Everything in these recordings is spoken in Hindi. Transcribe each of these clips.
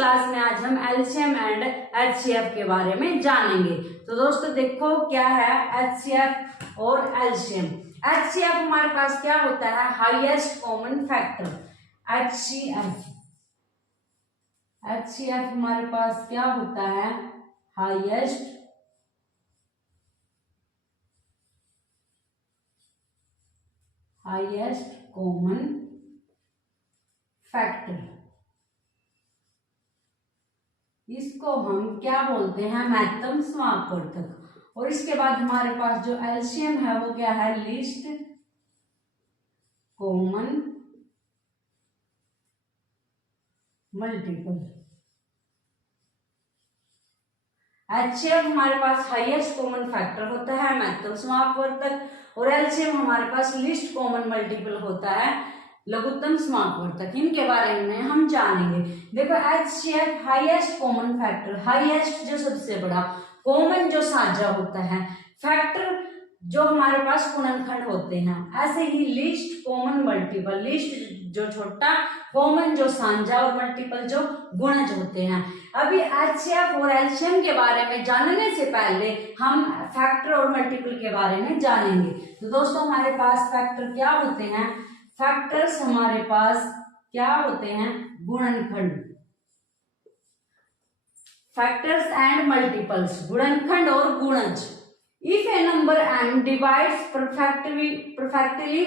क्लास में आज हम एलसीएम एंड एचसीएफ के बारे में जानेंगे। तो दोस्तों देखो क्या है एचसीएफ और एलसीएम। एचसीएफ हमारे पास क्या होता है, हाईएस्ट कॉमन फैक्टर। एचसीएफ हमारे पास क्या होता है, हाईएस्ट कॉमन फैक्टर। इसको हम क्या बोलते हैं, महत्तम समापवर्तक। और इसके बाद हमारे पास जो एलसीएम है वो क्या है, लीस्ट कॉमन मल्टीपल। एचसीएफ हमारे पास हाईएस्ट कॉमन फैक्टर होता है, महत्तम समापवर्तक, और एलसीएम हमारे पास लीस्ट कॉमन मल्टीपल होता है, लघुत्तम समापवर्तक। इनके बारे में हम जानेंगे। देखो HCF highest common factor, highest जो सबसे बड़ा, कॉमन जो साझा होता है, फैक्टर जो हमारे पास गुणनखंड होते हैं, ऐसे ही लीस्ट कॉमन मल्टीपल, लीस्ट जो छोटा, कॉमन जो साझा और मल्टीपल जो गुणज होते हैं। अभी एचसीएफ और एलसीएम के बारे में जानने से पहले हम फैक्टर और मल्टीपल के बारे में जानेंगे। तो दोस्तों हमारे पास फैक्टर क्या होते हैं, फैक्टर्स हमारे पास क्या होते हैं, गुणनखंड। फैक्टर्स एंड मल्टीपल्स, गुणनखंड और गुणज। If A number n divides perfectly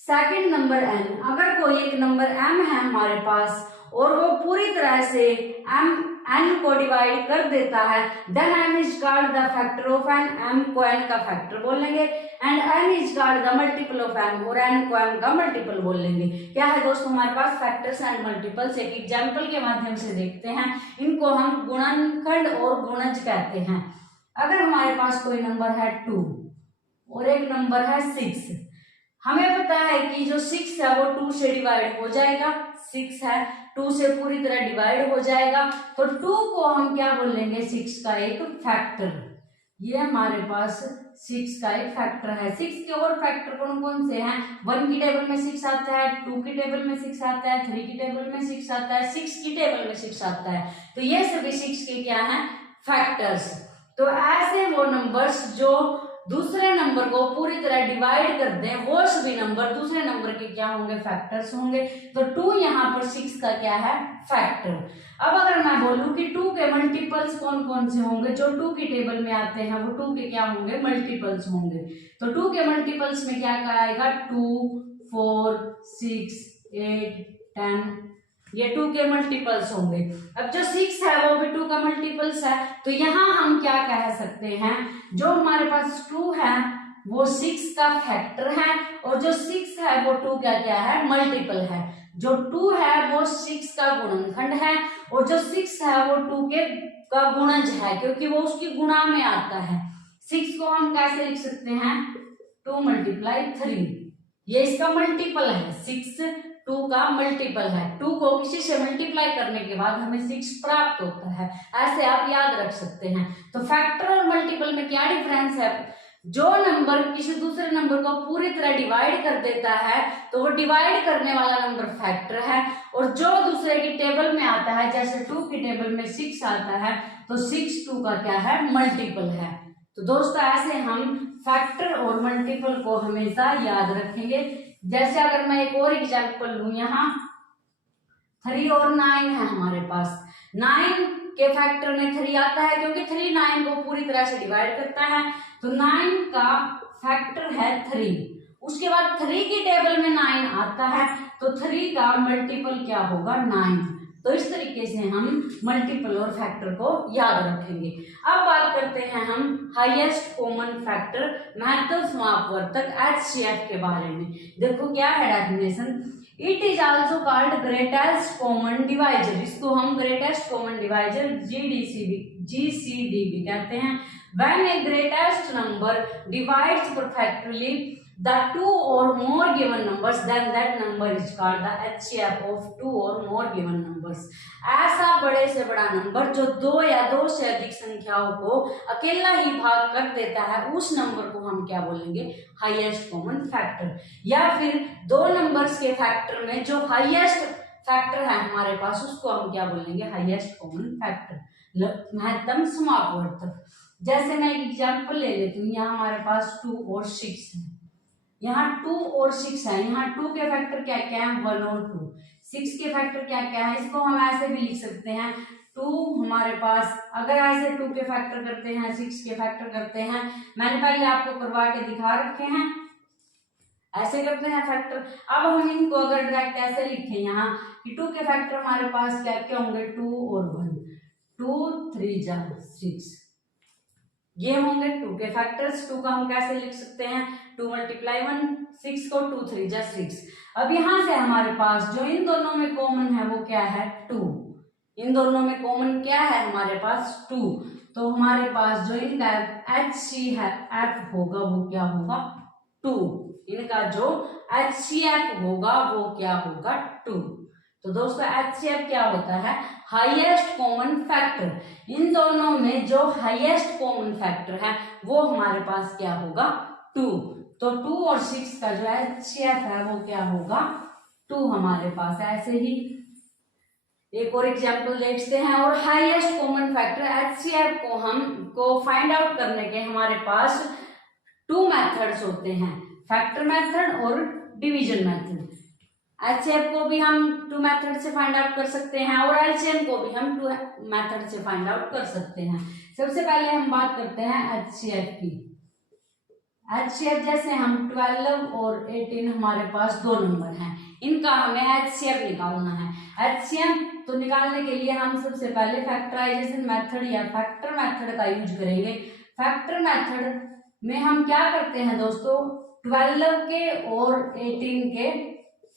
second number n, अगर कोई एक नंबर m है हमारे पास और वो पूरी तरह से n को डिवाइड कर देता है, then m is called the factor of n, m को n का फैक्टर बोल लेंगे, and n is called the multiple of m, और n को m का मल्टीपल बोल लेंगे। क्या है दोस्तों हमारे पास फैक्टर्स एंड मल्टीपल्स, एक एग्जाम्पल के माध्यम से देखते हैं। इनको हम गुणनखंड और गुणज कहते हैं। अगर हमारे पास कोई नंबर है 2 और एक नंबर है 6, हमें पता है कि जो 6 है वो 2 से डिवाइड हो जाएगा, 6 है 2 से पूरी तरह डिवाइड हो जाएगा, तो 2 को हम क्या बोल लेंगे, 6 का एक फैक्टर। ये हमारे पास 6 का एक फैक्टर है। 6 के और फैक्टर कौन कौन से हैं, 1 की टेबल में 6 आता है, 2 की टेबल में 6 आता है, 3 की टेबल में 6 आता है, 6 की टेबल में 6 आता है। तो ये सभी 6 के क्या हैं, फैक्टर्स। तो ऐसे वो नंबर्स जो दूसरे नंबर को पूरी तरह डिवाइड कर दें, वो सभी नंबर दूसरे नंबर के क्या होंगे, फैक्टर्स होंगे। तो 2 यहाँ पर 6 का क्या है, फैक्टर। अब अगर मैं बोलूं कि 2 के मल्टीपल्स कौन कौन से होंगे, जो 2 की टेबल में आते हैं वो 2 के क्या होंगे, मल्टीपल्स होंगे। तो 2 के मल्टीपल्स में क्या आएगा, 2, 4, 6, 8, 10, ये 2 के मल्टीपल्स होंगे। अब जो 6 है वो भी 2 का मल्टीपल्स है, तो यहाँ हम क्या कह सकते हैं, जो हमारे पास 2 है वो 6 का फैक्टर है, और जो 6 है वो 2 का क्या है, मल्टीपल है। जो 2 है वो 6 का गुणनखंड है, और जो 6 है वो 2 के का गुणज है, क्योंकि वो उसकी गुणा में आता है। 6 को हम कैसे लिख सकते हैं, 2 × 3, ये इसका मल्टीपल है। 6 2 का मल्टीपल है। 2 को किसी से मल्टीप्लाई करने के बाद हमें 6 प्राप्त होता है, ऐसे आप याद रख सकते हैं। तो फैक्टर और मल्टीपल में क्या डिफरेंस है, जो नंबर किसी दूसरे नंबर को पूरी तरह डिवाइड कर देता है तो वो डिवाइड करने वाला नंबर फैक्टर है, और जो दूसरे की टेबल में आता है, जैसे 2 की टेबल में 6 आता है, तो 6 2 का क्या है, मल्टीपल है। तो दोस्तों ऐसे हम फैक्टर और मल्टीपल को हमेशा याद रखेंगे। जैसे अगर मैं एक और एग्जांपल लूं, यहाँ 3 और 9 है हमारे पास, 9 के फैक्टर में 3 आता है, क्योंकि 3 9 को पूरी तरह से डिवाइड करता है, तो 9 का फैक्टर है 3। उसके बाद 3 की टेबल में 9 आता है, तो 3 का मल्टीपल क्या होगा, 9। तो इस तरीके से हम मल्टीपल और फैक्टर को याद रखेंगे। अब बात करते हैं हम हाईएस्ट कॉमन फैक्टर, महत्तम समापवर्तक एचसीएफ के बारे में। देखो क्या है definition, it is also called greatest common divisor. इसको हम ग्रेटेस्ट कॉमन डिवाइजर GCD भी कहते हैं। When a greatest number divides perfectly the 2 or more given numbers, then that number is called the HCF of 2 or more given numbers। ऐसा बड़े से बड़ा नंबर जो 2 या 2 से अधिक संख्याओं को अकेला ही भाग कर देता है, उस नंबर को हम क्या बोलेंगे, हाईएस्ट कॉमन फैक्टर। या फिर 2 नंबर्स के फैक्टर में जो हाईएस्ट फैक्टर है हमारे पास, उसको हम क्या बोलेंगे, हाईएस्ट कॉमन फैक्टर, महत्तम समापवर्तक। जैसे मैं एक एग्जांपल ले लेती हूँ, यहाँ हमारे पास 2 और 6 है, यहाँ 2 और 6 है, यहाँ 2 के फैक्टर क्या क्या है, 1 और 2, 6 के फैक्टर क्या क्या है, इसको हम ऐसे भी लिख सकते हैं, 2 हमारे पास, अगर ऐसे 2 के फैक्टर करते हैं, 6 के फैक्टर करते हैं, मैंने पहले आपको करवा के दिखा रखे हैं, ऐसे करते हैं फैक्टर। अब हम इनको अगर डायरेक्ट ऐसे लिखें यहाँ कि 2 के फैक्टर हमारे पास क्या क्या होंगे, 2 और 1, 2 3 जा 6, ये होंगे 2 के फैक्टर्स। 2 का हम कैसे लिख सकते हैं, 2 × 1 6 को, 2 3 जा 6। अब यहाँ से हमारे पास जो इन दोनों में कॉमन है वो क्या है, 2, इन दोनों में कॉमन क्या है हमारे पास, 2, तो हमारे पास जो इनका HCF है F होगा वो क्या होगा, 2, इनका जो HCF होगा वो क्या होगा, 2। तो दोस्तों HCF क्या होता है, हाईएस्ट कॉमन फैक्टर। इन दोनों में जो हाईएस्ट कॉमन फैक्टर है वो हमारे पास क्या होगा, 2। तो 2 और 6 का जो HCF है वो क्या होगा, 2 हमारे पास। ऐसे ही एक और एग्जाम्पल देखते हैं। और हाईएस्ट कॉमन फैक्टर HCF को हम फाइंड आउट करने के हमारे पास 2 मेथड्स होते हैं, फैक्टर मेथड और डिवीजन मेथड। HCF को भी हम 2 मेथड से फाइंड आउट कर सकते हैं और LCM को भी हम 2 मेथड से फाइंड आउट कर सकते हैं। सबसे पहले हम बात करते हैं HCF की। HCF जैसे हम 12 और 18 हमारे पास 2 नंबर हैं, इनका हमें HCF निकालना है। HCF तो निकालने के लिए हम सबसे पहले फैक्टराइजेशन मेथड या फैक्टर मेथड का यूज करेंगे। फैक्टर मेथड में हम क्या करते हैं दोस्तों, 12 के और 18 के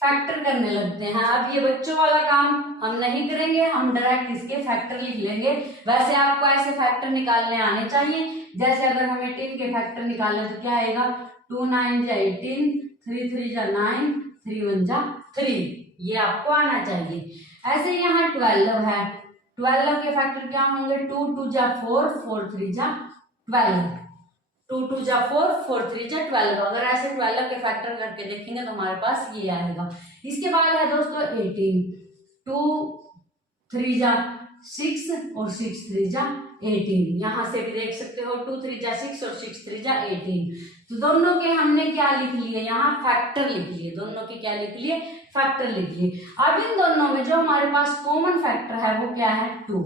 फैक्टर करने लगते हैं। अब ये बच्चों वाला काम हम नहीं करेंगे, हम डायरेक्ट इसके फैक्टर लिख लेंगे। वैसे आपको ऐसे फैक्टर निकालने आने चाहिए। जैसे अगर हम 18 के फैक्टर निकालें तो क्या आएगा, 2 9 जा 18, 3 3 जा 9, 3 1 जा 3, ये आपको आना चाहिए। ऐसे यहाँ 12 है, 12 के फैक्टर क्या होंगे, 2 2 जा 4, 4 3 जा 12, 2 2 जा 4, 4 3 जा 12। अगर ऐसे 12 के फैक्टर करके देखेंगे तो हमारे पास ये आएगा। इसके बाद है दोस्तों 18, 2 3 जा 6 और 6 3 जा 18, यहाँ से भी देख सकते हो 2 3 जा 6 और 6 3 जा 18। तो दोनों के हमने क्या लिख लिए, यहाँ फैक्टर लिख लिए, दोनों के क्या लिख लिए, फैक्टर लिख लिए। अब इन दोनों में जो हमारे पास कॉमन फैक्टर है वो क्या है, 2।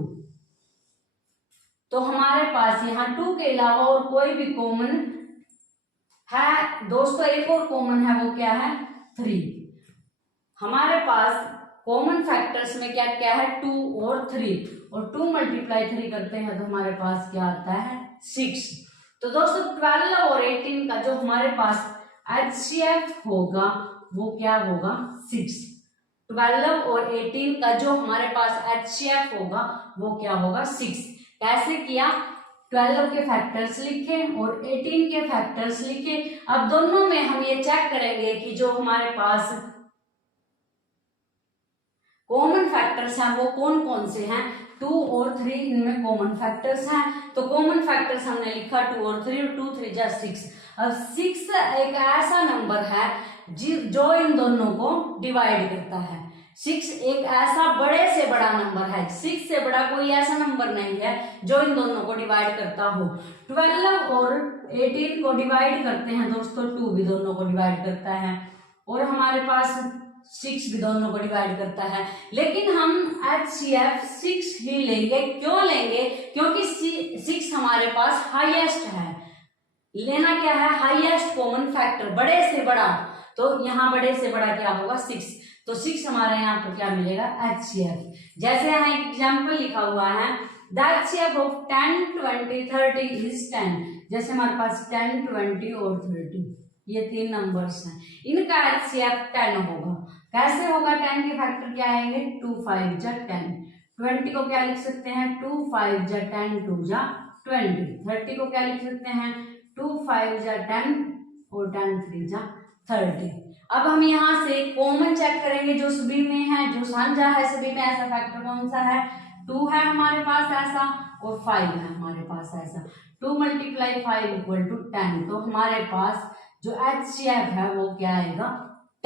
तो हमारे पास यहाँ 2 के अलावा और कोई भी कॉमन है दोस्तों, एक और कॉमन है वो क्या है, 3। हमारे पास कॉमन फैक्टर्स में क्या क्या है, 2 और 3, और 2 × 3 करते हैं तो हमारे पास क्या आता है, 6। तो दोस्तों 12 और 18 का जो हमारे पास HCF होगा वो क्या होगा, 6। 12 और 18 का जो हमारे पास HCF होगा वो क्या होगा, 6। कैसे किया, 12 के फैक्टर्स लिखे और 18 के फैक्टर्स लिखे। अब दोनों में हम ये चेक करेंगे कि जो हमारे पास कॉमन फैक्टर्स हैं वो कौन कौन से हैं। 2 और 3 इनमें कॉमन फैक्टर्स हैं, तो कॉमन फैक्टर्स हमने लिखा 2 और 3, और 2 3 जा 6। अब 6 एक ऐसा नंबर है जो इन दोनों को डिवाइड करता है। 6 एक ऐसा बड़े से बड़ा नंबर है, 6 से बड़ा कोई ऐसा नंबर नहीं है जो इन दोनों को डिवाइड करता हो। 12 और 18 को डिवाइड करते हैं दोस्तों, 2 भी दोनों को डिवाइड करता है, और हमारे पास 6 भी दोनों को डिवाइड करता है। लेकिन हम HCF 6 ही लेंगे। क्यों लेंगे, क्योंकि 6 हमारे पास हाईएस्ट है। लेना क्या है, हाईएस्ट कॉमन फैक्टर, बड़े से बड़ा। तो यहाँ बड़े से बड़ा क्या होगा, 6। तो 6 हमारे यहाँ पर क्या मिलेगा, HCF। जैसे यहाँ एक एग्जाम्पल लिखा हुआ है, द HCF ऑफ 10 20 30 इज 10। जैसे हमारे पास 10 20 और 30 ये 3 नंबर्स हैं, इनका HCF 10 होगा। कैसे होगा, 10 के फैक्टर क्या आएंगे, 2 5 जा 10। 20 को क्या लिख सकते हैं, 2 5 जा 10 2 जा 20। 30 को क्या लिख सकते हैं, 2 5 जा 10 और 10 3 जा 30। अब हम यहाँ से कॉमन चेक करेंगे जो सभी में है, जो साझा है सभी में, ऐसा फैक्टर कौन सा है, 2 है हमारे पास ऐसा, और 5 है हमारे पास ऐसा। 2 × 5 = 10। तो हमारे पास जो HCF है वो क्या आएगा,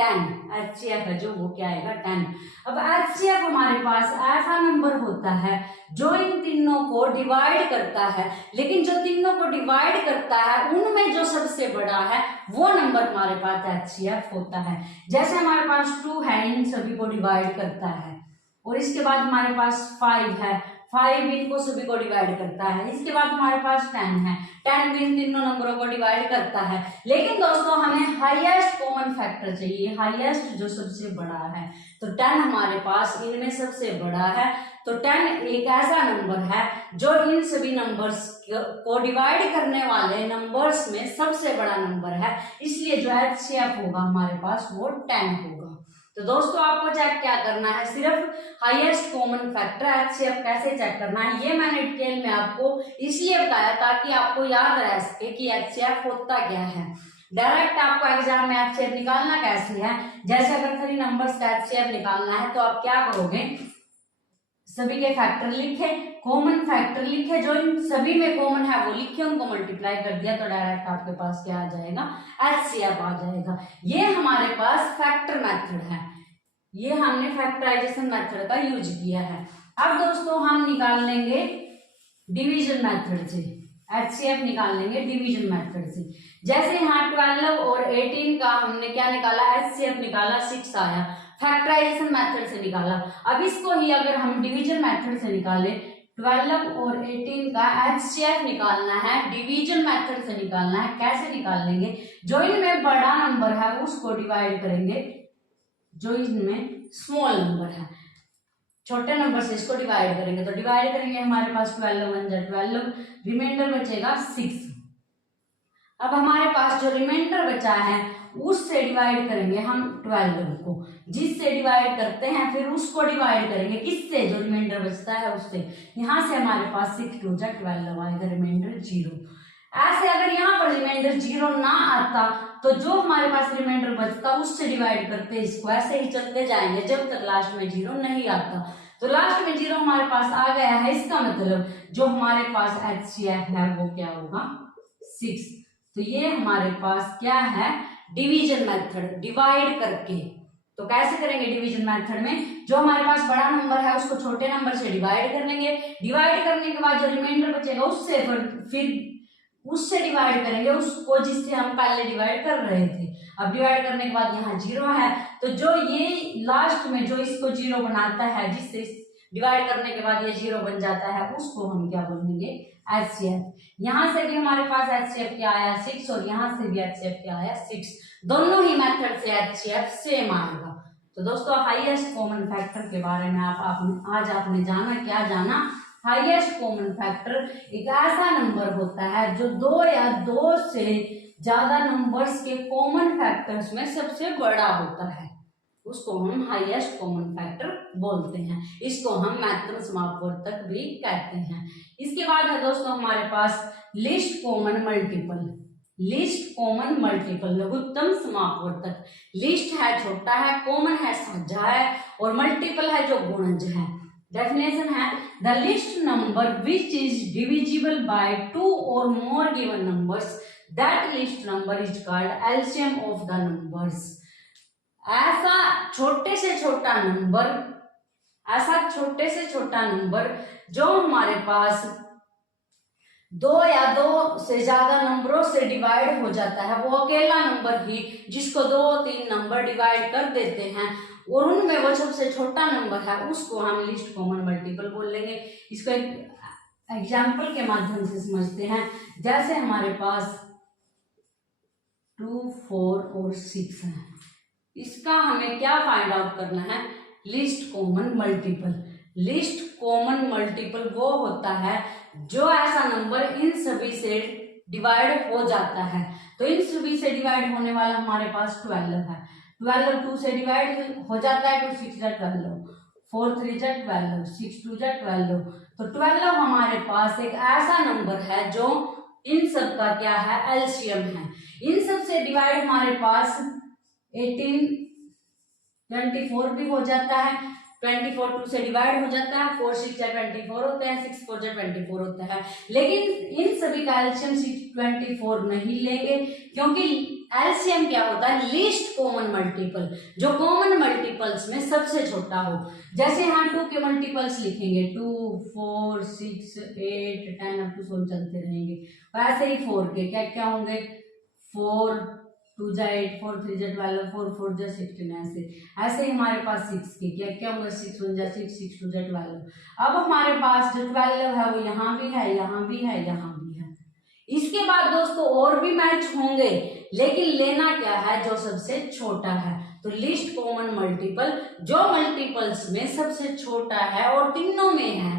10। HCF है जो वो क्या आएगा 10। अब HCF हमारे पास ऐसा नंबर होता है जो इन तीनों को डिवाइड करता है, लेकिन जो तीनों को डिवाइड करता है उनमें जो सबसे बड़ा है वो नंबर हमारे पास HCF होता है। जैसे हमारे पास 2 है, इन सभी को डिवाइड करता है, और इसके बाद हमारे पास 5 है, 5 इनको सभी को डिवाइड करता है। इसके बाद हमारे पास 10 है, 10 भी इन तीनों नंबरों को डिवाइड करता है। लेकिन दोस्तों हमें हाईएस्ट कॉमन फैक्टर चाहिए, हाईएस्ट जो सबसे बड़ा है। तो 10 हमारे पास इनमें सबसे बड़ा है। तो 10 एक ऐसा नंबर है जो इन सभी नंबर्स को डिवाइड करने वाले नंबर्स में सबसे बड़ा नंबर है, इसलिए जो HCF होगा हमारे पास वो 10 होगा। तो दोस्तों आपको चेक क्या करना है, सिर्फ हाईएस्ट कॉमन फैक्टर HCF कैसे चेक करना है ये मैंने डिटेल में आपको इसलिए बताया ताकि आपको याद रह सके कि HCF होता क्या है। डायरेक्ट आपको एग्जाम में HCF निकालना कैसे है, जैसे अगर 3 नंबर्स का HCF निकालना है तो आप क्या करोगे, सभी के फैक्टर लिखे, कॉमन फैक्टर लिखे, जो इन सभी में कॉमन है वो लिखे, उनको मल्टीप्लाई कर दिया तो डायरेक्ट आपके पास क्या आ जाएगा, HCF आ जाएगा। ये हमारे पास फैक्टर मेथड है, ये हमने फैक्टराइजेशन मेथड का यूज किया है। अब दोस्तों हम निकाल लेंगे डिवीजन मेथड से, HCF निकाल लेंगे डिवीजन मेथड से। जैसे यहाँ 12 और 18 का हमने क्या निकाला, HCF निकाला, 6 आया, फैक्टराइजेशन मेथड से निकाला। अब इसको ही अगर हम डिवीजन मेथड से निकाले, 12 और 18 का HCF निकालना है, डिवीजन मेथड से निकालना है। कैसे निकाल लेंगे, जो इनमें बड़ा नंबर है उसको डिवाइड करेंगे, जो इनमें स्मॉल नंबर है, छोटे नंबर से इसको डिवाइड करेंगे। तो डिवाइड करेंगे हमारे पास 12 1 12, रिमाइंडर बचेगा 6। अब हमारे पास जो रिमाइंडर बचा है उससे डिवाइड करेंगे हम 12 को, जिससे डिवाइड करते हैं फिर उसको डिवाइड करेंगे किससे, जो रिमाइंडर बचता है उससे। यहाँ से हमारे पास 6 2 12 आएगा, रिमाइंडर 0। ऐसे अगर यहाँ पर रिमाइंडर 0 ना आता तो जो हमारे पास रिमाइंडर बचता उससे डिवाइड करते इसको, ऐसे ही चलते जाएंगे जब तक लास्ट में 0 नहीं आता। तो लास्ट में 0 हमारे पास आ गया है, इसका मतलब जो हमारे पास HCF है वो क्या होगा, 6। तो ये हमारे पास क्या है, डिवीजन मेथड, डिवाइड करके। तो कैसे करेंगे डिवीजन मेथड में, जो हमारे पास बड़ा नंबर है उसको छोटे नंबर से डिवाइड कर लेंगे, डिवाइड करने के बाद जो रिमाइंडर बचेगा उससे फिर उससे डिवाइड करेंगे उसको जिससे हम पहले डिवाइड कर रहे थे। अब डिवाइड करने के बाद यहाँ 0 है, तो जो ये लास्ट में जो इसको 0 बनाता है, जिससे डिवाइड करने के बाद ये 0 बन जाता है, उसको हम क्या बोलेंगे, HCF। यहाँ से भी हमारे पास HCF क्या आया, 6, और यहाँ से भी HCF क्या आया, 6। दोनों ही मेथड से HCF सेम आएगा। तो दोस्तों हाईएस्ट कॉमन फैक्टर के बारे में आज आपने जाना, क्या जाना, हाईएस्ट कॉमन फैक्टर एक ऐसा नंबर होता है जो 2 या 2 से ज्यादा नंबर्स के कॉमन फैक्टर्स में सबसे बड़ा होता है, उसको हम हाईएस्ट कॉमन फैक्टर बोलते हैं। इसको हम महत्तम समापवर्तक भी कहते हैं। इसके बाद है दोस्तों हमारे पास least common multiple, least common multiple, लघुत्तम समापवर्तक। लिस्ट है छोटा है, कॉमन है साझा है, और मल्टीपल है जो गुणज है। डेफिनेशन है, the list number which is divisible by 2 or more given numbers, that list number is called LCM of the numbers। ऐसा छोटे से छोटा नंबर, ऐसा छोटे से छोटा नंबर जो हमारे पास 2 या 2 से ज्यादा नंबरों से डिवाइड हो जाता है, वो अकेला नंबर ही जिसको 2-3 नंबर डिवाइड कर देते हैं और उनमें वो सबसे छोटा नंबर है, उसको हम लिस्ट कॉमन मल्टीपल बोल लेंगे। इसको एक एग्जाम्पल के माध्यम से समझते हैं। जैसे हमारे पास 2 4 और 6 है, इसका हमें क्या फाइंड आउट करना है, list common multiple. Least common multiple वो होता है जो ऐसा नंबर इन सभी से डिवाइड हो जाता है। तो इन सभी से डिवाइड होने वाला हमारे पास 12 है, 12 2 से डिवाइड हो जाता है, 2 6 12, 4 3 12, 6 2 12। तो 12 हमारे पास एक ऐसा नंबर है जो इन सब का क्या है, एलसीएम है। इन सब से डिवाइड हमारे पास 18 24 भी हो जाता है, 24 2 से डिवाइड हो जाता है, 4 6 24 होते हैं, 6 4 24 होता है। लेकिन इन सभी का एलसीएम 24 नहीं लेंगे, क्योंकि एलसीएम क्या होता है, लीस्ट कॉमन मल्टीपल, जो कॉमन मल्टीपल्स में सबसे छोटा हो। जैसे यहाँ 2 के मल्टीपल्स लिखेंगे 2, 4, 6, 8, 10 अप टू 16 चलते रहेंगे। वैसे ही 4 के क्या क्या होंगे, 4 2 जा 8, 4 3 जा 12, 4 4 जा 16, ऐसे ही हमारे पास 6 के क्या क्या होंगे, 6 1 जा 6, 6 2 जा 12। अब हमारे पास जो 12 है वो यहाँ भी है, यहाँ भी है, यहाँ भी है। इसके बाद दोस्तों और भी मैच होंगे, लेकिन लेना क्या है, जो सबसे छोटा है। तो लिस्ट कॉमन मल्टीपल, जो मल्टीपल्स में सबसे छोटा है और तीनों में है,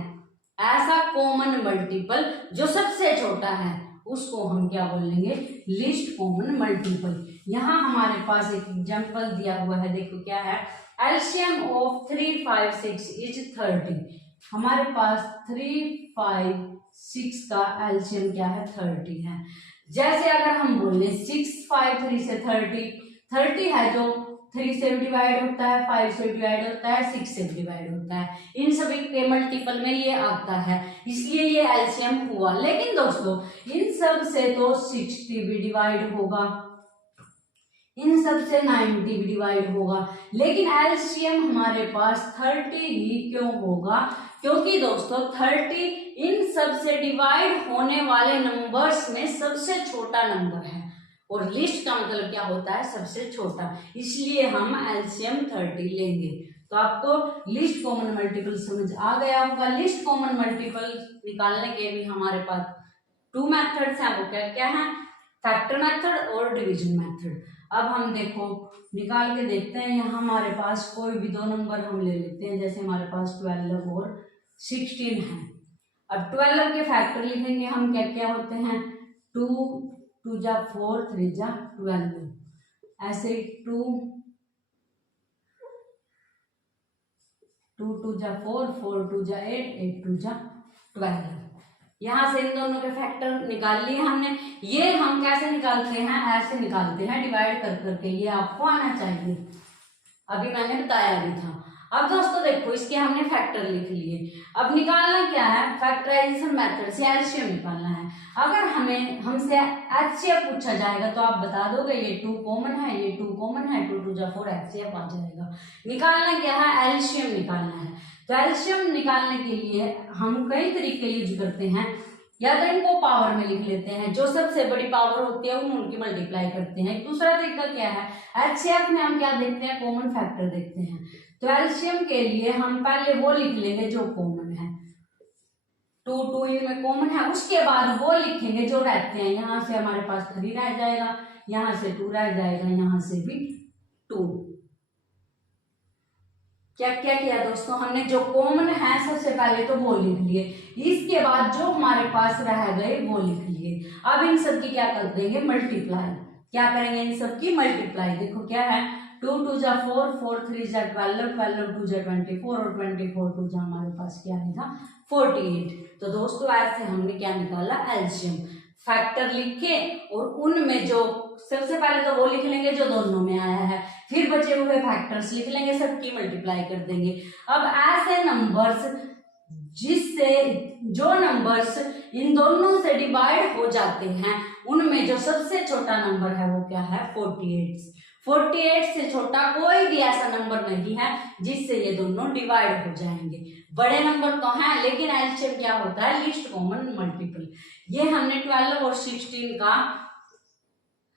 ऐसा कॉमन मल्टीपल जो सबसे छोटा है, उसको हम क्या बोलेंगे, लिस्ट कॉमन मल्टीपल। यहाँ हमारे पास एक एग्जांपल दिया हुआ है, देखो क्या है, एलसीएम ऑफ 3, 5, 6 इज 30। हमारे पास 3, 5, 6 का एलसीएम क्या है, 30 है। जैसे अगर हम बोले 6, 5, 3 से 30 है, जो 3 से डिवाइड होता है, 5 से डिवाइड होता है, 6 से डिवाइड होता है, इन सभी के मल्टीपल में ये आता है, इसलिए ये एलसीएम हुआ। लेकिन दोस्तों इन सब से तो 60 भी डिवाइड होगा, इन सब से 90 भी डिवाइड होगा, लेकिन एलसीएम हमारे पास 30 ही क्यों होगा, क्योंकि दोस्तों 30 इन सब से डिवाइड होने वाले नंबर्स में सबसे छोटा नंबर है, और लिस्ट का मतलब क्या होता है, सबसे छोटा, इसलिए हम एलसीएम 30 लेंगे। तो आपको लिस्ट कॉमन मल्टीपल समझ आ गया होगा। लिस्ट कॉमन मल्टीपल निकालने के भी हमारे पास 2 मेथड्स हैं, वो क्या क्या है, फैक्टर मेथड और डिवीजन मेथड। अब हम देखो निकाल के देखते हैं। यहाँ हमारे पास कोई भी 2 नंबर हम ले लेते हैं, जैसे हमारे पास 12 और 16 है। अब 12 के फैक्टर लिखेंगे हम, क्या क्या होते हैं, 2 2 जा 4, 3 जा 12, ऐसे 2 2 जा 4, 4 2 जा 8, 8 2 जा 12। यहाँ से इन दोनों के फैक्टर निकाल लिए हमने। ये हम कैसे निकालते हैं, ऐसे निकालते हैं डिवाइड कर करके, ये आपको आना चाहिए, अभी मैंने बताया भी था। अब दोस्तों देखो इसके हमने फैक्टर लिख लिए। अब निकालना क्या है, फैक्टराइजेशन मेथड से एलसीएम निकालना है। अगर हमसे एचसीएफ पूछा जाएगा तो आप बता दोगे ये 2 कॉमन है, ये 2 कॉमन है, 2 2 जा 4 एचसीएफ आ जाएगा। निकालना क्या है, एलसीएम निकालना है। तो एलसीएम निकालने के लिए हम कई तरीके यूज करते हैं, या तो इनको पावर में लिख लेते हैं, जो सबसे बड़ी पावर होती है उनकी मल्टीप्लाई करते हैं। दूसरा तरीका क्या है, एचसीएफ में हम क्या देखते हैं, कॉमन फैक्टर देखते हैं। तो एलसीएम के लिए हम पहले वो लिख लेंगे जो कॉमन है, 2 2 इनमें कॉमन है, उसके बाद वो लिखेंगे जो रहते हैं। यहाँ से हमारे पास 3 रह जाएगा, यहाँ से 2 रह जाएगा, यहाँ से भी 2। क्या क्या किया दोस्तों, हमने जो कॉमन है सबसे पहले तो वो लिख लिए, इसके बाद जो हमारे पास रह गए वो लिख लिए। अब इन सब की क्या कर देंगे, मल्टीप्लाई। क्या करेंगे, इन सब की मल्टीप्लाई। देखो क्या है, 2 2 जा 4, 4 3 जा 12, 12 2 जा 24, और 24 2 जा हमारे पास क्या आएगा, 48। तो दोस्तों ऐसे हमने क्या निकाला, एलसीएम। फैक्टर लिखे और उनमें जो सबसे पहले तो वो लिख लेंगे जो दोनों में आया है, फिर बचे हुए फैक्टर्स लिख लेंगे, सबकी मल्टीप्लाई कर देंगे। अब ऐसे नंबर्स जिससे जो नंबर्स इन दोनों से डिवाइड हो जाते हैं, उनमें जो सबसे छोटा नंबर है वो क्या है, 48। 48 से छोटा कोई भी ऐसा नंबर नहीं है जिससे ये दोनों डिवाइड हो जाएंगे। बड़े नंबर तो हैं, लेकिन एलसीएम क्या होता है, लिस्ट कॉमन मल्टीपल। ये हमने 12 और 16 का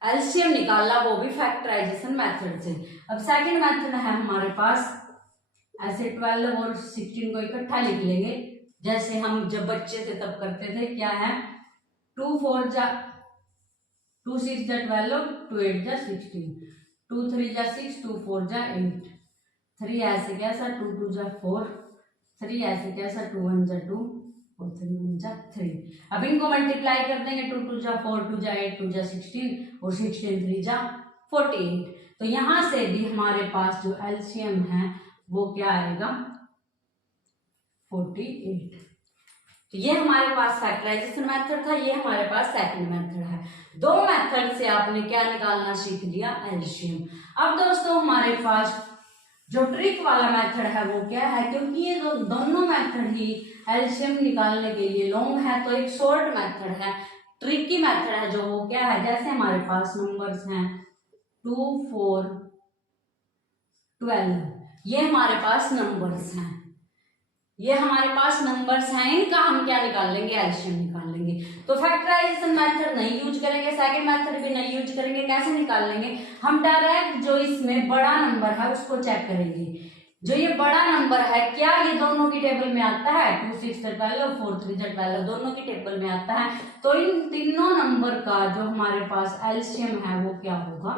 एलसीएम निकाला, वो भी फैक्टराइजेशन मेथड से। अब सेकंड मेथड है हमारे पास, ऐसे 12 और 16 को इकट्ठा लिख लेंगे, जैसे हम जब बच्चे थे तब करते थे। क्या है, 2 4 जा 2 6 जा 12, 2 8 जा 16, 2 3 जा 6, 2 4 जा 8, 3 ऐसे कैसा, 2 2 जा 4, 3 ऐसे कैसा, 2 1 जा 2, और 3 1 जा 3। अब इनको मल्टीप्लाई कर देंगे, 2 2 जा 4, 2 जा 8, 2 जा 16, और 16 3 जा 48। तो यहाँ से भी हमारे पास जो एलसीएम है वो क्या आएगा, 48। तो ये हमारे पास फैक्टराइजेशन मेथड था, ये हमारे पास सेकंड मेथड है। 2 मेथड से आपने क्या निकालना सीख लिया, एलसीएम। अब दोस्तों हमारे पास जो ट्रिक वाला मेथड है वो क्या है, क्योंकि ये दोनों मेथड ही एलसीएम निकालने के लिए लॉन्ग है, तो एक शॉर्ट मेथड है ट्रिकी मेथड है जो वो क्या है, जैसे हमारे पास नंबर्स हैं 2, 4, 12, ये हमारे पास नंबर्स हैं, ये हमारे पास नंबर्स हैं, इनका हम क्या निकाल लेंगे, एलसीएम निकाल लेंगे। तो फैक्टराइजेशन मेथड नहीं यूज करेंगे, सेकंड मेथड भी नहीं यूज करेंगे। कैसे निकाल लेंगे, हम डायरेक्ट जो इसमें बड़ा नंबर है उसको चेक करेंगे। जो ये बड़ा नंबर है क्या ये दोनों की टेबल में आता है, 2, 6, 12, 4, 3, 12 दोनों की टेबल में आता है। तो इन तीनों नंबर का जो हमारे पास एलसीएम है वो क्या होगा,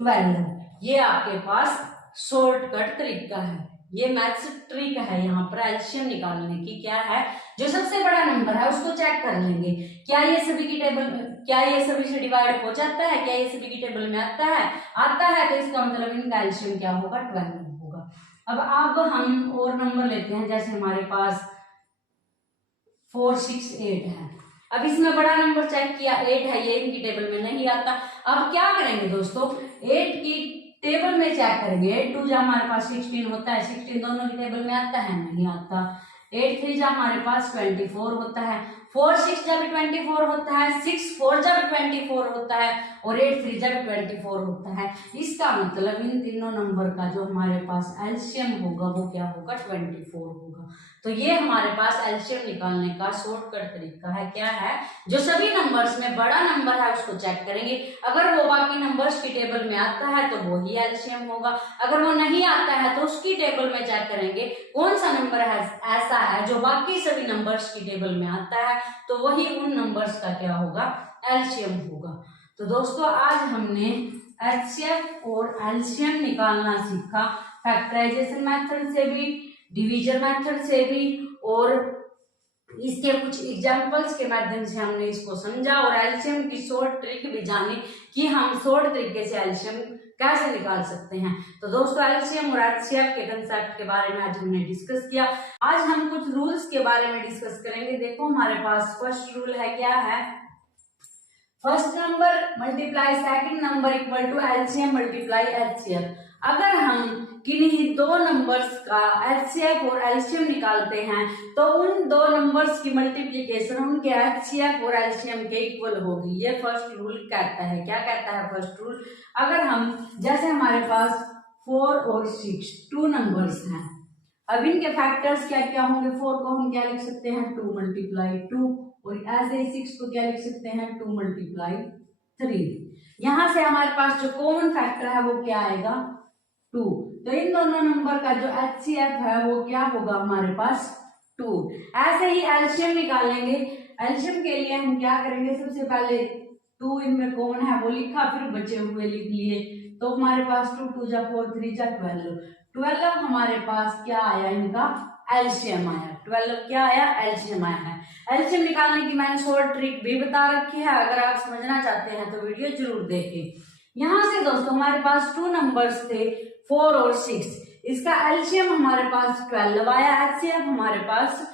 12। ये आपके पास शॉर्टकट तरीका है, ये मैथ्स ट्रिक है यहाँ पर एलसीएम निकालने की। क्या है, जो सबसे बड़ा नंबर है उसको चेक कर लेंगे, क्या ये सभी की टेबल, क्या ये सभी से डिवाइड हो जाता है, क्या ये सभी की टेबल में आता है, तो इसका मतलब इनका एलसीएम क्या होगा, 12 होगा। अब हम और नंबर लेते हैं, जैसे हमारे पास 4, 6, 8 है। अब इसमें बड़ा नंबर चेक किया 8 है, ये इनकी टेबल में नहीं आता। अब क्या करेंगे दोस्तों, 8 की टेबल में चेक करेंगे। 8 2 जा हमारे पास 16 होता है, 16 दोनों की टेबल में आता है, नहीं आता। 8 3 जा हमारे पास 24 होता है, 4 6 जब 24 होता है, 6 4 जब 24 होता है और 8 3 जब 24 होता है। इसका मतलब इन तीनों नंबर का जो हमारे पास एलसीएम होगा वो क्या होगा, 24 होगा। तो ये हमारे पास एलसीएम निकालने का शॉर्टकट तरीका है। क्या है, जो सभी नंबर्स में बड़ा नंबर है उसको चेक करेंगे, अगर वो बाकी नंबर्स की टेबल में आता है तो वो ही एलसीएम होगा, अगर वो नहीं आता है तो उसकी टेबल में चेक करेंगे कौन सा नंबर है ऐसा है जो बाकी सभी नंबर्स की टेबल में आता है, तो वही उन नंबर्स का क्या होगा, एलसीएम होगा। तो दोस्तों आज हमने एचसीएफ और एलसीएम निकालना सीखा, फैक्टराइजेशन मेथड से भी, डिवीजन मेथड से भी, और इसके कुछ एग्जांपल्स के माध्यम से हमने इसको समझा, और एलसीएम की शॉर्ट ट्रिक भी जानी कि हम शॉर्ट तरीके से एलसीएम कैसे निकाल सकते हैं। तो दोस्तों एलसीएम और एचसीएफ के कंसेप्ट के बारे में आज हमने डिस्कस किया। आज हम कुछ रूल्स के बारे में डिस्कस करेंगे। देखो हमारे पास फर्स्ट रूल है, क्या है, first number multiply second number equal to LCM multiply HCF. अगर हम किन्हीं दो नंबर्स का एचसीएफ और एलसीएम निकालते हैं तो उन दो नंबर्स की मल्टीप्लिकेशन उनके एचसीएफ और एलसीएम के इक्वल होगी। ये फर्स्ट रूल कहता है। क्या कहता है फर्स्ट रूल, अगर हम, जैसे हमारे पास 4 और 6 2 नंबर्स हैं, अब इनके फैक्टर्स क्या क्या होंगे, 4 को हम क्या लिख सकते हैं, 2 मल्टीप्लाई 2, और ऐसे ही 6 को क्या लिख सकते हैं, 2 मल्टीप्लाई 3। यहां से हमारे पास जो कॉमन फैक्टर है वो क्या आएगा, 2। तो इन दोनों नंबर का जो एचसीएफ है वो क्या होगा हमारे पास, 2। ऐसे ही एलसीएम निकालेंगे। एलसीएम के लिए हम क्या करेंगे, सबसे पहले 2 इनमें कॉमन है वो लिखा, फिर बचे हुए लिख लिए, तो हमारे पास 2 2 जा 4 3 जा 12 हमारे पास क्या आया, इनका एलसीएम आया। 12 क्या आया, एलसीएम आया है। एलसीएम निकालने की मैंने शॉर्ट ट्रिक भी बता रखी है, अगर आप समझना चाहते हैं तो वीडियो जरूर देखें। यहां से दोस्तों हमारे पास 2 नंबर्स थे 4 और 6, इसका एलसीएम हमारे पास 12 आया, एचसीएफ हमारे पास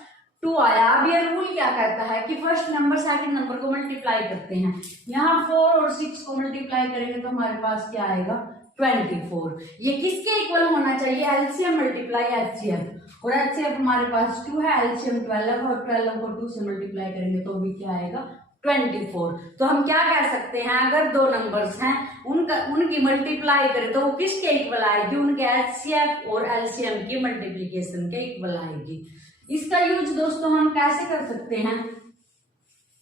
2 आया। अब ये रूल क्या कहता है कि फर्स्ट नंबर सेकंड नंबर को मल्टीप्लाई करते हैं। यहाँ 4 और 6 को मल्टीप्लाई करेंगे तो हमारे पास क्या आएगा, 24। ये किसके इक्वल होना चाहिए, एलसीएम मल्टीप्लाई एचसीएफ, और एचसीएफ हमारे पास 2 है, एलसीएम 12 और 12 को 2 से मल्टीप्लाई करेंगे तो भी क्या आएगा, 24। तो हम क्या कह सकते हैं, अगर दो नंबर्स हैं उनकी मल्टीप्लाई करें तो वो किसके इक्वल आएगी, उनके एचसीएफ और एलसीएम की मल्टीप्लिकेशन के इक्वल आएगी। इसका यूज दोस्तों हम कैसे कर सकते हैं,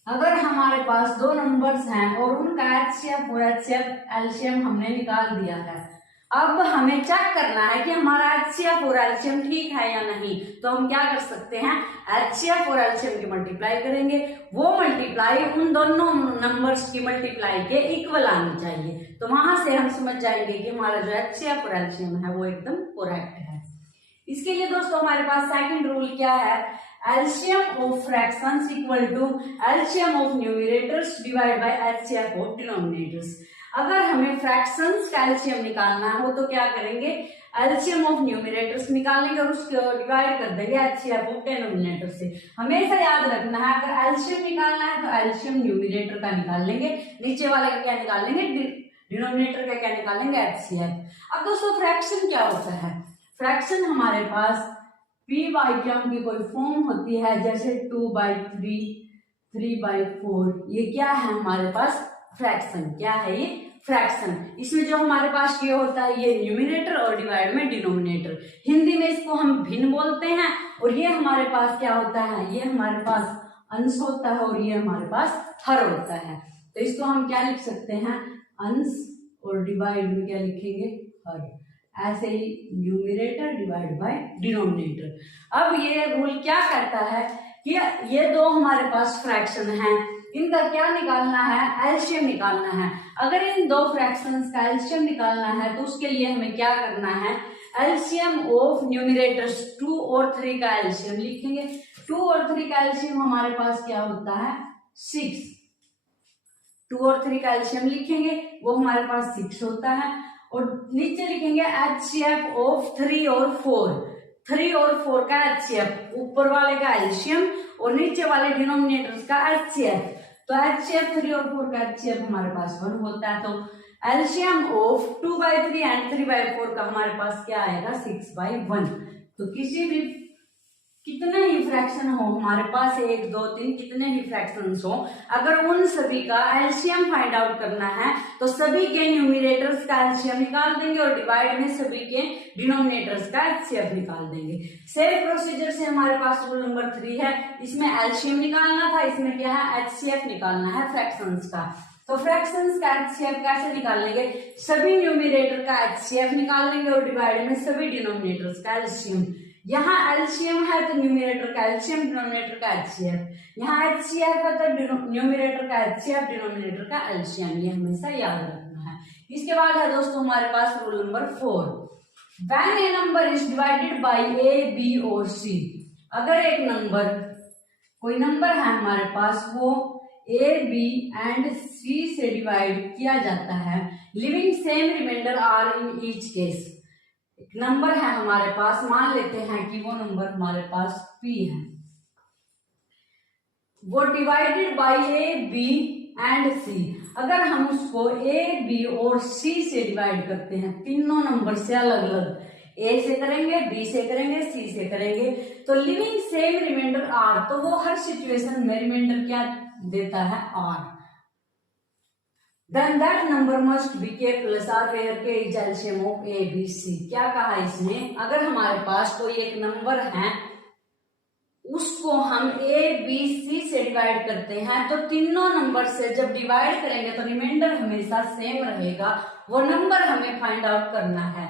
अगर हमारे पास दो नंबर्स हैं और उनका एचसीएफ और एलसीएम हमने निकाल दिया है, अब हमें चेक करना है कि हमारा एचसीएफ और एलसीएम ठीक है या नहीं, तो हम क्या कर सकते हैं, एचसीएफ और एलसीएम की मल्टीप्लाई करेंगे, वो मल्टीप्लाई उन दोनों नंबर्स की मल्टीप्लाई के इक्वल आनी चाहिए। तो वहां से हम समझ जाएंगे कि हमारा जो एचसीएफ और एलसीएम है वो एकदम करेक्ट है। इसके लिए दोस्तों हमारे पास सेकंड रूल क्या है, LCM of fractions equal to LCM of numerators divide by HCF of denominators. अगर हमें फ्रैक्शंस का एलसीएम निकालना हो तो क्या करेंगे, एलसीएम ऑफ न्यूमरेटर्स निकालेंगे और उसको डिवाइड कर देंगे एचसीएफ ऑफ डिनोमिनेटर से। हमेशा याद रखना है, अगर एलसीएम निकालना है तो एलसीएम न्यूमरेटर का निकाल लेंगे, नीचे वाले का क्या निकाल लेंगे, डिनोमिनेटर का क्या निकालेंगे, एचसीएफ। अब दोस्तों फ्रैक्शन क्या होता है, फ्रैक्शन हमारे पास p/q की कोई फॉर्म होती है, जैसे 2/3, 3/4 ये क्या है हमारे पास? फ्रैक्शन। क्या है ये? फ्रैक्शन। इसमें जो हमारे पास ये होता है ये न्यूमिनेटर और डिवाइड में डिनोमिनेटर। हिंदी में इसको हम भिन्न बोलते हैं। और ये हमारे पास क्या होता है? ये हमारे पास अंश होता है और ये हमारे पास हर होता है। तो इसको हम क्या लिख सकते हैं? अंश और डिवाइड में क्या लिखेंगे? हर। ऐसे ही न्यूमिनेटर डिवाइड बाय डिनोमिनेटर। अब ये रूल क्या कहता है कि ये दो हमारे पास फ्रैक्शन हैं, इनका क्या निकालना है? एलसीएम निकालना है। अगर इन दो फ्रैक्शंस का एलसीएम निकालना है तो उसके लिए हमें क्या करना है? एलसीएम ऑफ न्यूमिनेटर्स 2 और 3 का एलसीएम लिखेंगे। 2 और 3 का एलसीएम हमारे पास क्या होता है? 6। 2 और 3 का एलसीएम लिखेंगे, वो हमारे पास 6 होता है। और नीचे लिखेंगे एचसीएफ ऑफ 3 और 4। 3 और 4 का एचसीएफ, ऊपर वाले का एलसीएम और नीचे वाले डिनोमिनेटर्स का एचसीएफ। तो एचसीएफ 3 और 4 का एचसीएफ हमारे पास 1 होता है। तो एलसीएम ऑफ 2/3 एंड 3/4 का हमारे पास क्या आएगा? 6/1। तो किसी भी कितने ही फ्रैक्शन हो हमारे पास, 1 2 3 कितने ही फ्रैक्शंस हो, अगर उन सभी का एलसीएम फाइंड आउट करना है तो सभी के न्यूमिनेटर्स का एलसीएम निकाल देंगे और डिवाइड में सभी के डिनोमिनेटर्स का एचसीएफ निकाल देंगे। सेम प्रोसीजर से हमारे पास रूल नंबर 3 है। इसमें एलसीएम निकालना था, इसमें क्या है? एचसीएफ निकालना है फ्रैक्शंस का। तो फ्रैक्शंस का एचसीएफ कैसे निकाल लेंगे? सभी न्यूमिनेटर का एचसीएफ निकाल लेंगे और डिवाइड में सभी डिनोमिनेटर्स का एलसीएम। यहाँ एलसीएम है तो न्यूमिनेटर का एलसीएम, डिनोमिनेटर का एचसीएफ। यहाँ एचसीएफ है तो न्यूमिनेटर का एचसीएफ, डिनोमिनेटर का एलसीएम। ये हमेशा याद रखना है। इसके बाद है दोस्तों हमारे पास rule number 4। When a number is divided by A, B और सी। अगर एक नंबर, कोई नंबर है हमारे पास, वो ए, बी एंड सी से डिवाइड किया जाता है, living same reminder are in each case. एक नंबर है हमारे पास, मान लेते हैं कि वो नंबर हमारे पास P है, वो divided by A, B and C. अगर हम उसको ए, बी और सी से डिवाइड करते हैं, तीनों नंबर से अलग अलग, ए से करेंगे, बी से करेंगे, सी से करेंगे, तो लिविंग सेम रिमाइंडर आर, तो वो हर सिचुएशन में रिमाइंडर क्या देता है? Are. Then that number must be K plus R where K is LCM of A, B, C। क्या कहा इसमें? अगर हमारे पास कोई एक नंबर है, उसको हम A, B, C से डिवाइड करते हैं, तो तीनों नंबर से जब डिवाइड करेंगे तो रिमाइंडर हमेशा सेम रहेगा। वो नंबर हमें फाइंड आउट करना है।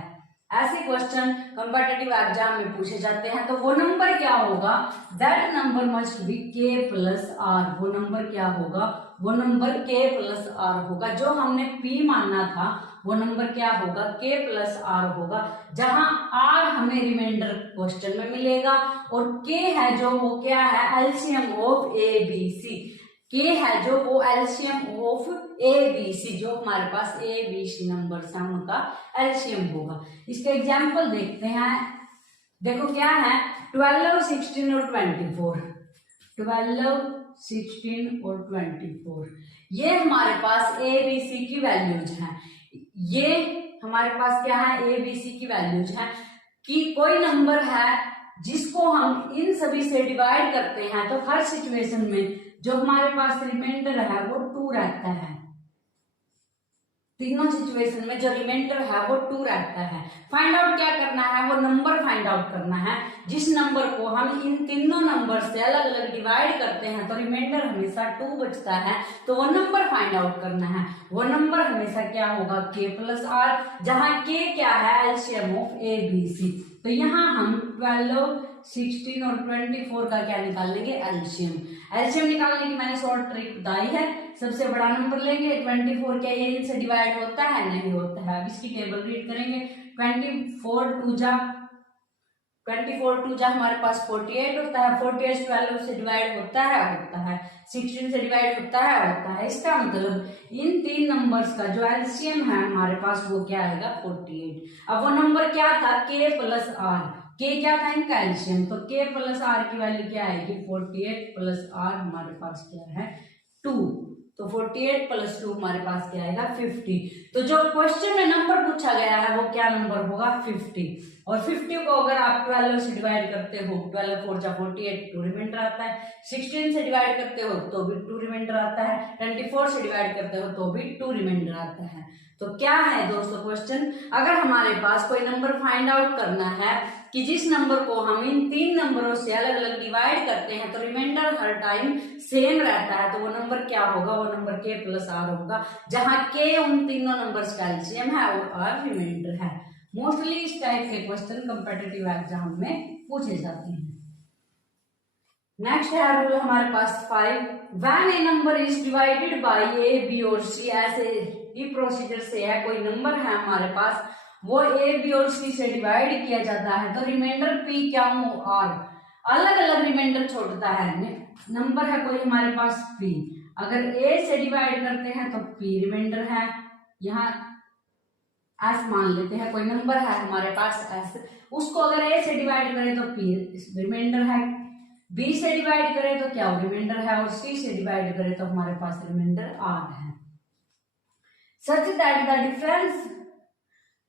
ऐसे क्वेश्चन कॉम्पिटिटिव एग्जाम में पूछे जाते हैं। तो वो नंबर क्या होगा? That number must B K plus R। वो नंबर क्या होगा? वो नंबर K प्लस R होगा। जो हमने P मानना था वो नंबर क्या होगा? K प्लस R होगा। जहां R हमें रिमाइंडर क्वेश्चन में मिलेगा और K है जो वो क्या है? LCM of A, B, C। K है जो वो LCM of A, B, C, जो हमारे पास A, B, C नंबर है उनका एलसीएम होगा। इसका एग्जाम्पल देखते हैं। देखो क्या है? 12, 16 और 24। 12, 16 और 24 ये हमारे पास A, B, C की वैल्यूज हैं। ये हमारे पास क्या है? A, B, C की वैल्यूज हैं कि कोई नंबर है जिसको हम इन सभी से डिवाइड करते हैं तो हर सिचुएशन में जो हमारे पास रिमाइंडर है वो 2 रहता है। तीनों सिचुएशन में जो रिमाइंडर है वो 2 रहता है। फाइंड आउट क्या करना है? वो नंबर फाइंड आउट करना है जिस नंबर को हम इन तीनों नंबर से अलग अलग डिवाइड करते हैं तो रिमाइंडर हमेशा 2 बचता है। तो वो नंबर फाइंड आउट करना है। वो नंबर हमेशा क्या होगा? K प्लस R, जहां K क्या है? LCM of A, B, C। तो यहाँ हम 12, 16 और 24 का क्या निकाल लेंगे? एलसीएम। एलसीएम निकालने की मैंने शॉर्ट ट्रिक बताई है। सबसे बड़ा नंबर लेंगे। 24 क्या ये इनसे डिवाइड होता है? नहीं होता है। अब इसकी टेबल रीड करेंगे। 24 2 जा हमारे पास 48 होता है। 48 12 से डिवाइड होता है 16 से डिवाइड होता है। इसका मतलब इन 3 नंबर्स का जो एलसीएम है हमारे पास वो क्या आएगा? 48। अब वो नंबर क्या था? K plus R। K क्या था? इनका एलसीएम। तो K प्लस R की वैल्यू क्या आएगी? 48 प्लस R हमारे पास क्या है? 2। तो 48 प्लस 2 हमारे पास क्या आएगा 50। तो जो क्वेश्चन में नंबर पूछा गया है वो क्या नंबर होगा 50। और 50 को अगर आप 12 से डिवाइड करते हो, 12 4 जा 48, 2 रिमाइंडर आता है। 16 से डिवाइड करते हो तो भी 2 रिमाइंडर आता है। 24 से डिवाइड करते हो तो भी 2 रिमाइंडर आता है। तो क्या है दोस्तों क्वेश्चन, अगर हमारे पास कोई नंबर फाइंड आउट करना है कि जिस नंबर को हम इन 3 नंबरों से अलग अलग डिवाइड करते हैं तो रिमाइंडर हर टाइम सेम रहता है, तो वो नंबर क्या होगा, वो नंबर k प्लस r होगा, जहां k उन तीनों नंबर्स का एलसीएम है और r रिमाइंडर है। मोस्टली इस टाइप के क्वेश्चन कॉम्पिटिटिव एग्जाम में पूछे जाते हैं। नेक्स्ट है रूल हमारे पास 5, when a number is divided bye a b और c, ऐसे ही प्रोसीजर से है, कोई नंबर है हमारे पास वो a b और c से डिवाइड किया जाता है तो रिमाइंडर p क्या हो r, अलग अलग रिमाइंडर छोड़ता है। नंबर है कोई हमारे पास p, अगर a से डिवाइड करते हैं तो p रिमाइंडर है, यहाँ s मान लेते हैं, कोई नंबर है हमारे पास s, उसको अगर a से डिवाइड करें तो p रिमाइंडर है, b से डिवाइड करें तो क्या रिमाइंडर है, और c से डिवाइड करें तो हमारे पास रिमाइंडर r है। Such that the difference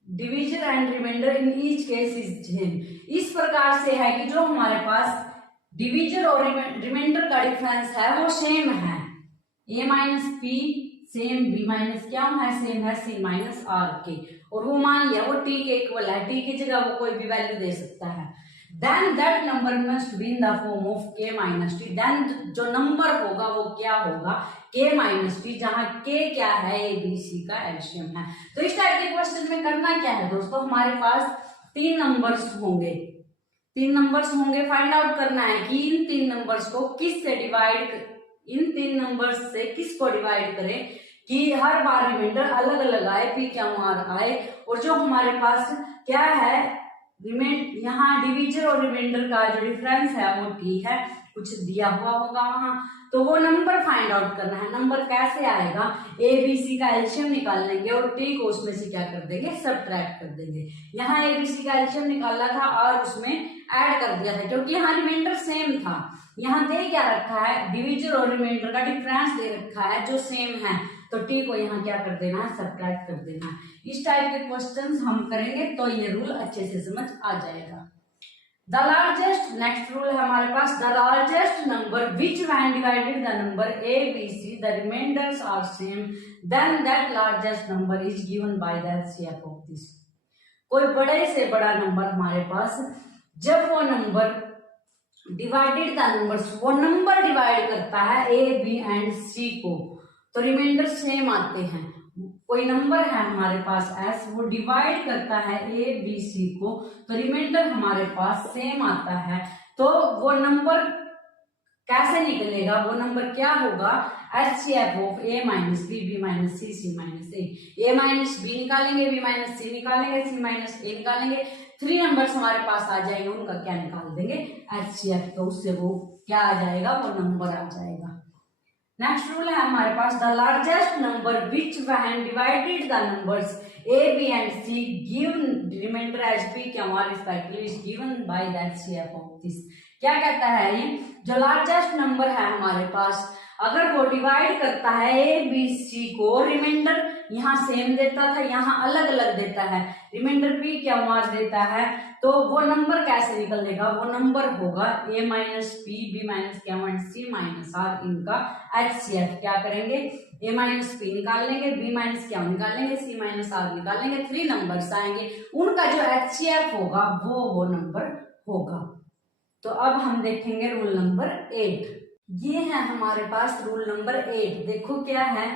division and reminder in each case is same, इस प्रकार से है कि जो हमारे पास डिवीजर और रिमाइंडर का डिफरेंस है वो सेम है, a minus P same, b minus क्या है सेम है c माइनस आर के, और वो मान लिया वो t के इक्वल है, t की जगह वो कोई भी वैल्यू दे सकता है। Then that number must be in the form of k minus T, then जो नंबर होगा वो क्या होगा k माइनस टी, जहां k क्या है a b c का एलसीएम है। तो इस टाइप के क्वेश्चन में करना क्या है दोस्तों, हमारे पास 3 नंबर्स होंगे, 3 नंबर्स होंगे, फाइंड आउट करना है कि इन 3 नंबर्स को किस से डिवाइड, इन 3 नंबर्स से किसको डिवाइड करें कि हर बार रिमाइंडर अलग अलग आए, पी क्या आए, और जो हमारे पास क्या है यहाँ डिवीजर और रिमाइंडर का जो डिफरेंस है वो टी है, कुछ दिया हुआ होगा वहां, तो वो नंबर फाइंड आउट करना है। नंबर कैसे आएगा, ए बी सी का एलसीएम निकाल लेंगे और टी को उसमें से क्या कर देंगे, सब्ट्रैक्ट कर देंगे। यहाँ ए बी सी का एलसीएम निकाला था और उसमें ऐड कर दिया था, क्योंकि यहाँ रिमाइंडर सेम था। यहाँ दे क्या रखा है, डिवीजर और रिमाइंडर का डिफरेंस दे रखा है जो सेम है, तो टी को यहाँ क्या कर देना है, सब्ट्रैक्ट कर देना है। इस टाइप के क्वेश्चंस हम करेंगे तो ये रूल अच्छे से समझ आ जाएगा। द लार्जेस्ट, नेक्स्ट रूल है हमारे पास, the largest number which when divided the number A B C the reminders are same then that largest number is given by the LCM of this. कोई बड़े से बड़ा नंबर हमारे पास, जब वो नंबर डिवाइडेड द नंबर्स, वो नंबर डिवाइड करता है ए बी एंड सी को, तो रिमाइंडर सेम आते हैं। कोई नंबर है हमारे पास s, वो डिवाइड करता है ए बी सी को, तो रिमाइंडर हमारे पास सेम आता है, तो वो नंबर कैसे निकलेगा, वो नंबर क्या होगा, HCF of A minus B, B minus C, C minus A minus B निकालेंगे, बी माइनस सी निकालेंगे, सी माइनस ए निकालेंगे, 3 नंबर्स हमारे पास आ जाएंगे, उनका क्या निकाल देंगे, एचसीएफ, तो उससे वो क्या आ जाएगा, वो नंबर आ जाएगा। नेक्स्ट रूल है हमारे पास, the largest number which when divided the numbers A B and C given reminder as P क्या हमारे respectively is given by the HCF of this. क्या कहता है ये, जो लार्जेस्ट नंबर है हमारे पास, अगर वो डिवाइड करता है ए बी सी को, रिमाइंडर यहाँ सेम देता था, यहाँ अलग अलग देता है, रिमाइंडर पी क्या मार देता है, तो वो नंबर कैसे निकलेगा, वो नंबर होगा ए माइनस पी, बी माइनस क्या सी माइनस आर, इनका एचसीएफ क्या करेंगे, ए माइनस पी निकाल लेंगे, बी माइनस क्या निकाल लेंगे, सी माइनस आर निकाल लेंगे, 3 नंबर्स आएंगे, उनका जो एचसीएफ होगा वो नंबर होगा। तो अब हम देखेंगे रूल नंबर 8। ये है हमारे पास रूल नंबर 8। देखो क्या है,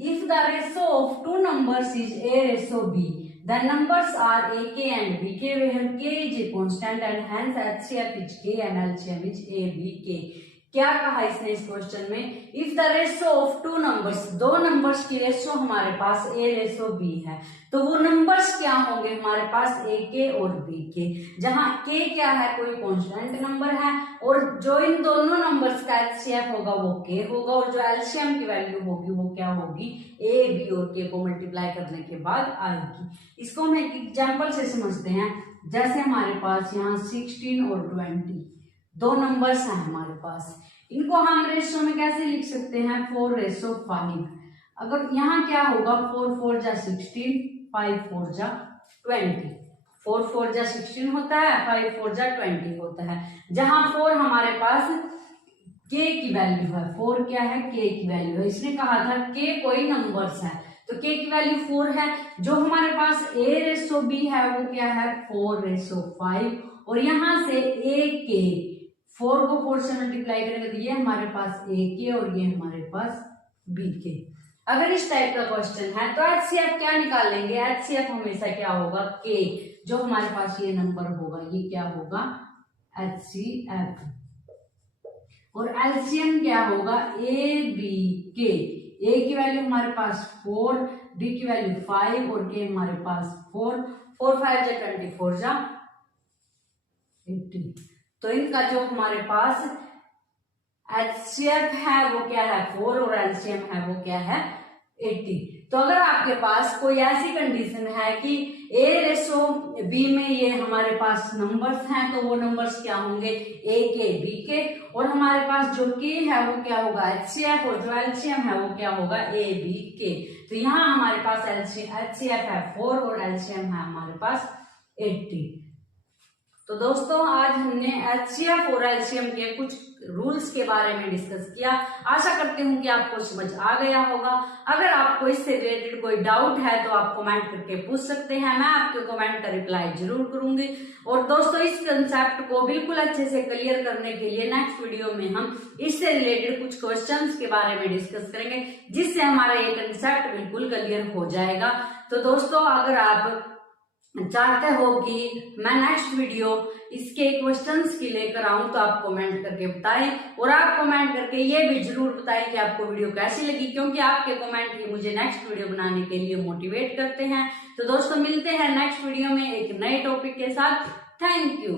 if the ratio of 2 numbers is a ratio B, the numbers are a k and b k, where k is a constant and hence HCF is k and LCM is a b k। क्या कहा इसने इस क्वेश्चन में, if the ratio of 2 numbers, 2 numbers की रेशो हमारे पास a रेशो b है, तो वो नंबर्स क्या होंगे हमारे पास a k और b k, जहां k क्या है, कोई कांस्टेंट नंबर है, और जो इन दोनों नंबर्स का एचसीएफ होगा वो k होगा, और जो एलसीएम की वैल्यू होगी वो क्या होगी, a b और k को मल्टीप्लाई करने के बाद आएगी। इसको हम एक एग्जाम्पल से समझते हैं, जैसे हमारे पास यहाँ 16 और 20 2 नंबर्स हैं हमारे पास, इनको हम रेशो में कैसे लिख सकते हैं, 4:5। अगर यहाँ क्या होगा, 4 4 जा 16, 5 4 जा 20, 4 4 जा 16 होता है, 5 4 जा 20 होता है। जहां 4 हमारे पास k की वैल्यू है, 4 क्या है, k की वैल्यू है। इसने कहा था k कोई नंबर्स है, तो k की वैल्यू 4 है। जो हमारे पास a:b है वो क्या है, 4:5, और यहाँ से ak 4 को 4 से मल्टीप्लाई करेंगे तो ये हमारे पास ak और ये हमारे पास bk। अगर इस टाइप का क्वेश्चन है तो HCF क्या निकालेंगे, HCF हमेशा क्या होगा, k, जो हमारे पास ये नंबर होगा ये क्या होगा, HCF, और एलसीएम क्या होगा, ABK। A की वैल्यू हमारे पास 4, B की वैल्यू 5 और K हमारे पास 4, 4 5 जा 24 जा 80। तो इनका जो हमारे पास HCF है वो क्या है, 4, और एलसीएम है वो क्या है, 80। तो अगर आपके पास कोई ऐसी कंडीशन है कि A:B में ये हमारे पास नंबर्स हैं, तो वो नंबर्स क्या होंगे, AK BK, और हमारे पास जो K है वो क्या होगा, HCF, और जो LCM है वो क्या होगा, ABK। तो यहाँ हमारे पास HCF है 4 और LCM है हमारे पास 80। तो दोस्तों आज हमने HCF और LCM के कुछ रूल्स के बारे में डिस्कस किया। आशा करती हूँ कि आपको समझ आ गया होगा। अगर आपको इससे रिलेटेड कोई डाउट है तो आप कमेंट करके पूछ सकते हैं, मैं आपके कमेंट का रिप्लाई जरूर करूंगी। और दोस्तों इस कंसेप्ट को बिल्कुल अच्छे से क्लियर करने के लिए नेक्स्ट वीडियो में हम इससे रिलेटेड कुछ क्वेश्चंस के बारे में डिस्कस करेंगे, जिससे हमारा ये कंसेप्ट बिल्कुल क्लियर हो जाएगा। तो दोस्तों अगर आप चाहते हो कि मैं नेक्स्ट वीडियो इसके क्वेश्चंस की लेकर आऊं तो आप कमेंट करके बताएं, और आप कमेंट करके ये भी जरूर बताएं कि आपको वीडियो कैसी लगी, क्योंकि आपके कमेंट ही मुझे नेक्स्ट वीडियो बनाने के लिए मोटिवेट करते हैं। तो दोस्तों मिलते हैं नेक्स्ट वीडियो में एक नए टॉपिक के साथ। Thank you.